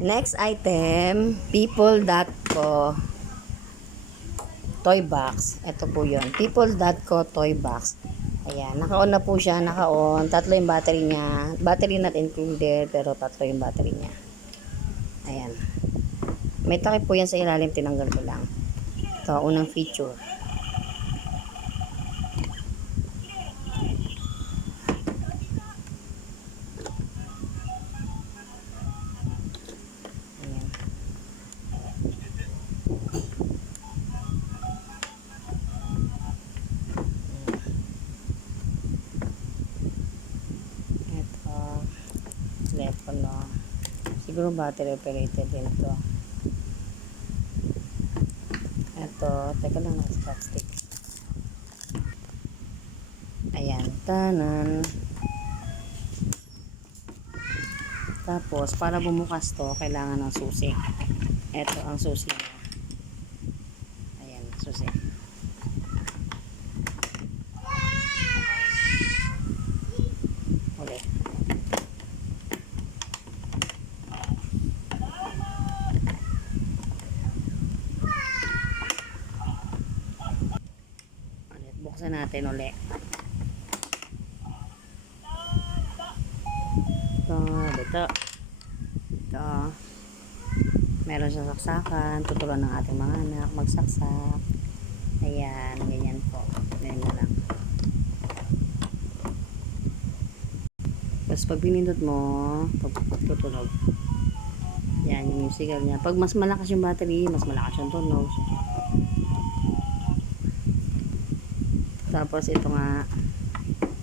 Next item, people.co toy box. Ito po yun. People.co toy box. Ayan. Naka-on na po siya. Naka-on. Tatlo yung battery niya. Battery not included, pero tatlo yung battery niya. Ayan. May takip po yan sa ilalim. Tinanggal ko lang. Ito, unang feature. Telepono. Siguro battery operated din to. Ito, teka lang, naka-stick. Ayan, tanan. Tapos, para bumukas to, kailangan ng susi. Ito ang susi niya. Ayan, susi. Ulit. Buksan natin ulit. Ito. Meron siyang saksakan. Tuturuan ng ating mga anak magsaksak. Ayan, ganyan po. Ganyan na lang. Tapos pag pinindot mo, tutunog. Yan, yung musical niya. Pag mas malakas yung battery, mas malakas yung tunog. Tapos ito nga,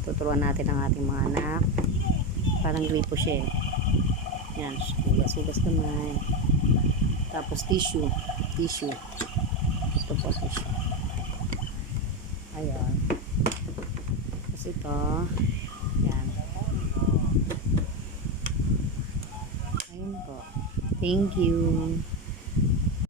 tuturuan natin ang ating mga anak. Parang gripo siya eh. Yan, hugas kamay. Tapos tissue. Ito po tissue. Ayan. Tapos ito. Yan. Ayun po. Thank you.